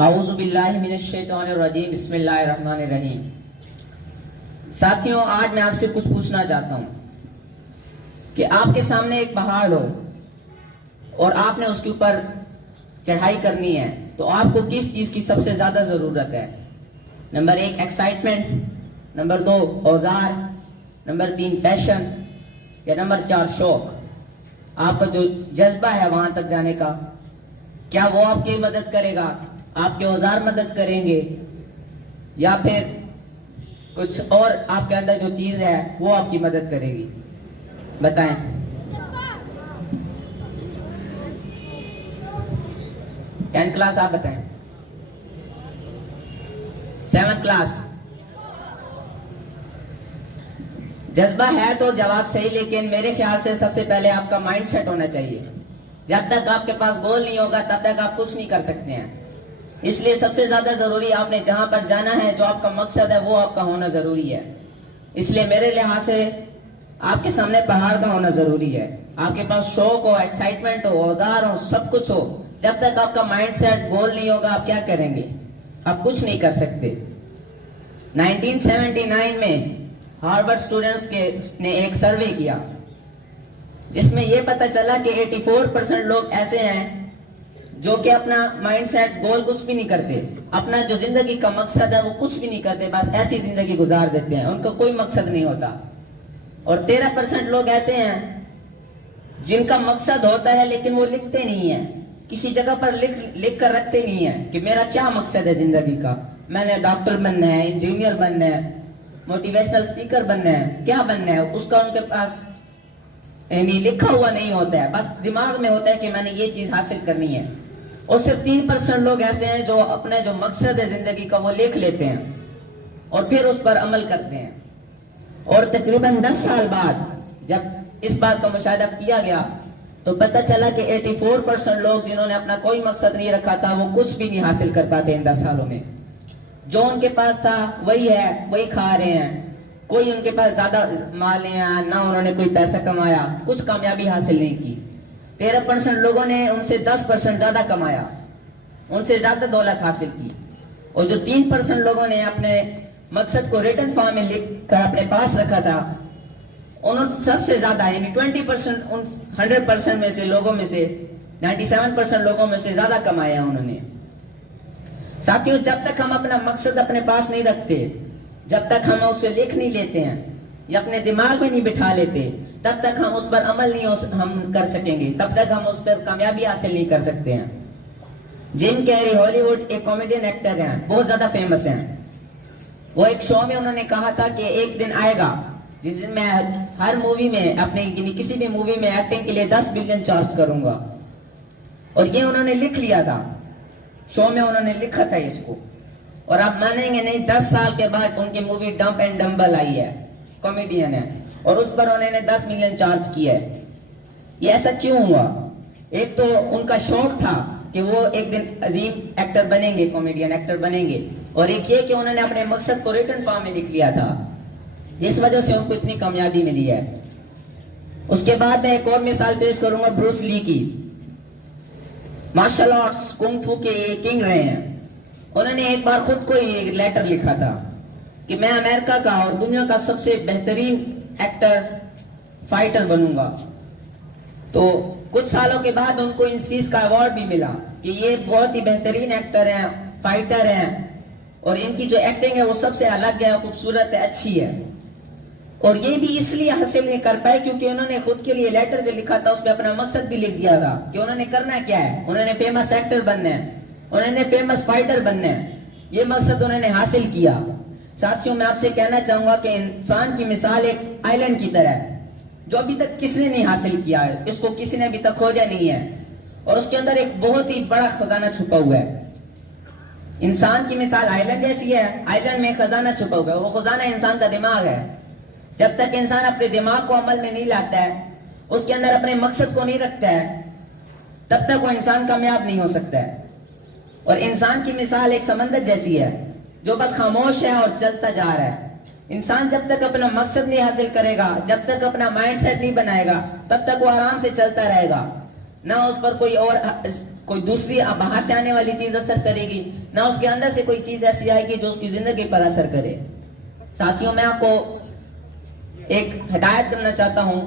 आऊज़ु बिल्लाहि मिनश्शैतानिर्रजीम बिस्मिल्लाहिर्रहमानिर्रहीम। साथियों, आज मैं आपसे कुछ पूछना चाहता हूँ कि आपके सामने एक पहाड़ हो और आपने उसके ऊपर चढ़ाई करनी है, तो आपको किस चीज़ की सबसे ज़्यादा ज़रूरत है? नंबर 1 एक्साइटमेंट, नंबर 2 औजार, नंबर 3 पैशन, या नंबर 4 शौक। आपका जो जज्बा है वहां तक जाने का, क्या वो आपकी मदद करेगा? आपके औजार मदद करेंगे या फिर कुछ और आपके अंदर जो चीज है वो आपकी मदद करेगी? बताएं। 10th क्लास आप बताएं। 7th class. जज्बा है तो जवाब सही, लेकिन मेरे ख्याल से सबसे पहले आपका माइंड सेट होना चाहिए। जब तक आपके पास गोल नहीं होगा तब तक आप कुछ नहीं कर सकते हैं। इसलिए सबसे ज्यादा जरूरी आपने जहां पर जाना है, जो आपका मकसद है वो आपका होना जरूरी है। इसलिए मेरे लिहाज से आपके सामने पहाड़ का होना जरूरी है। आपके पास शौक हो, एक्साइटमेंट हो, औजार हो, सब कुछ हो। जब तक आपका माइंड सेट गोल नहीं होगा आप क्या करेंगे? आप कुछ नहीं कर सकते। 1979 में हार्वर्ड स्टूडेंट्स ने एक सर्वे किया जिसमें यह पता चला कि 84% लोग ऐसे हैं जो कि अपना माइंड सेट गोल कुछ भी नहीं करते, अपना जो जिंदगी का मकसद है वो कुछ भी नहीं करते, बस ऐसी जिंदगी गुजार देते हैं, उनका कोई मकसद नहीं होता। और 13% लोग ऐसे हैं जिनका मकसद होता है लेकिन वो लिखते नहीं है, किसी जगह पर लिख कर रखते नहीं है कि मेरा क्या मकसद है जिंदगी का, मैंने डॉक्टर बनना है, इंजीनियर बनना है, मोटिवेशनल स्पीकर बनना है, क्या बनना है, उसका उनके पास यानी लिखा हुआ नहीं होता है, बस दिमाग में होता है कि मैंने ये चीज हासिल करनी है। और सिर्फ 3% लोग ऐसे हैं जो अपने जो मकसद है जिंदगी का वो लिख लेते हैं और फिर उस पर अमल करते हैं। और तकरीबन 10 साल बाद जब इस बात का मुशाहिदा किया गया तो पता चला कि 84% लोग जिन्होंने अपना कोई मकसद नहीं रखा था वो कुछ भी नहीं हासिल कर पाते इन 10 सालों में। जो उनके पास था वही है, वही खा रहे हैं, कोई उनके पास ज्यादा माल नहीं आया, ना उन्होंने कोई पैसा कमाया, कुछ कामयाबी हासिल नहीं की। 13% लोगों ने उनसे 10% ज्यादा कमाया, उनसे ज्यादा दौलत हासिल की। और जो 3% लोगों ने अपने मकसद को रिटन फॉर्म में लिख कर अपने पास रखा था, उन्होंने सबसे ज्यादा यानी 20% उन 100% में से लोगों में से 97% लोगों में से ज्यादा कमाया उन्होंने। साथियों, जब तक हम अपना मकसद अपने पास नहीं रखते, जब तक हम उसे लिख नहीं लेते हैं या अपने दिमाग में नहीं बिठा लेते, तब तक हम उस पर अमल नहीं हम कर सकेंगे, तब तक हम उस पर कामयाबी हासिल नहीं कर सकते हैं। जिम कैरी हॉलीवुड एक कॉमेडियन एक्टर हैं, बहुत ज्यादा फेमस हैं। वो एक शो में उन्होंने कहा था कि एक दिन आएगा जिस दिन मैं हर मूवी में अपने किसी भी मूवी में एक्टिंग के लिए 10 बिलियन चार्ज करूंगा। और ये उन्होंने लिख लिया था, शो में उन्होंने लिखा था इसको। और आप मानेंगे नहीं, 10 साल के बाद उनकी मूवी डंप एंड डम्बल आई है, कॉमेडियन है, और उस पर उन्होंने 10 मिलियन चार्ज किया है। ये ऐसा क्यों हुआ? एक तो उनका शौक था कि वो एक दिन अजीम एक्टर बनेंगे, कॉमेडियन एक्टर बनेंगे, और एक ये कि उन्होंने अपने मकसद को रिटन फॉर्म में लिख लिया था, जिस वजह से उनको इतनी कामयाबी मिली है। उसके बाद मैं एक और मिसाल पेश करूंगा ब्रूस ली की। मार्शल आर्ट्स कुंग फू के ये किंग रहे हैं। उन्होंने एक बार खुद को एक लेटर लिखा था कि मैं अमेरिका का और दुनिया का सबसे बेहतरीन एक्टर फाइटर बनूंगा। तो कुछ सालों के बाद उनको इन चीज का अवार्ड भी मिला कि ये बहुत ही बेहतरीन एक्टर हैं, फाइटर हैं, और इनकी जो एक्टिंग है वो सबसे अलग है, खूबसूरत है, अच्छी है। और ये भी इसलिए हासिल नहीं कर पाए क्योंकि उन्होंने खुद के लिए लेटर जो लिखा था उसमें अपना मकसद भी लिख दिया था कि उन्होंने करना क्या है, उन्होंने फेमस एक्टर बनना है, उन्होंने फेमस फाइटर बनना है। ये मकसद उन्होंने हासिल किया। साथियों, मैं आपसे कहना चाहूंगा कि इंसान की मिसाल एक आइलैंड की तरह है जो अभी तक किसी ने नहीं हासिल किया है, इसको किसी ने अभी तक खोजा नहीं है, और उसके अंदर एक बहुत ही बड़ा खजाना छुपा हुआ है। इंसान की मिसाल आइलैंड जैसी है, आइलैंड में खजाना छुपा हुआ है, वो खजाना इंसान का दिमाग है। जब तक इंसान अपने दिमाग को अमल में नहीं लाता है, उसके अंदर अपने मकसद को नहीं रखता है, तब तक वो इंसान कामयाब नहीं हो सकता है। और इंसान की मिसाल एक समंदर जैसी है जो बस खामोश है और चलता जा रहा है। इंसान जब तक अपना मकसद नहीं हासिल करेगा, जब तक अपना माइंड सेट नहीं बनाएगा, तब तक वो आराम से चलता रहेगा, ना उस पर कोई दूसरी बाहर से आने वाली चीज असर करेगी, ना उसके अंदर से कोई चीज ऐसी आएगी जो उसकी जिंदगी पर असर करे। साथियों, मैं आपको एक हिदायत करना चाहता हूं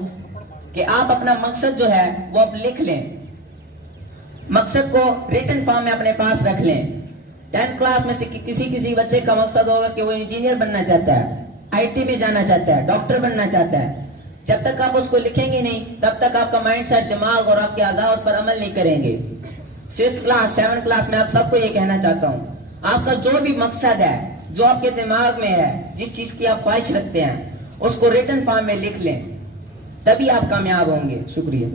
कि आप अपना मकसद जो है वो आप लिख लें, मकसद को रिटन फॉर्म में अपने पास रख लें। 10th क्लास में से किसी बच्चे का मकसद होगा कि वो इंजीनियर बनना चाहता है, आईटी में जाना चाहता है, डॉक्टर बनना चाहता है। जब तक आप उसको लिखेंगे नहीं, तब तक आपका माइंड सेट, दिमाग और आपके अज़ा उस पर अमल नहीं करेंगे। 6th क्लास 7th क्लास में आप सबको ये कहना चाहता हूँ, आपका जो भी मकसद है, जो आपके दिमाग में है, जिस चीज की आप ख्वाहिश रखते हैं, उसको रिटन फॉर्म में लिख लें, तभी आप कामयाब होंगे। शुक्रिया।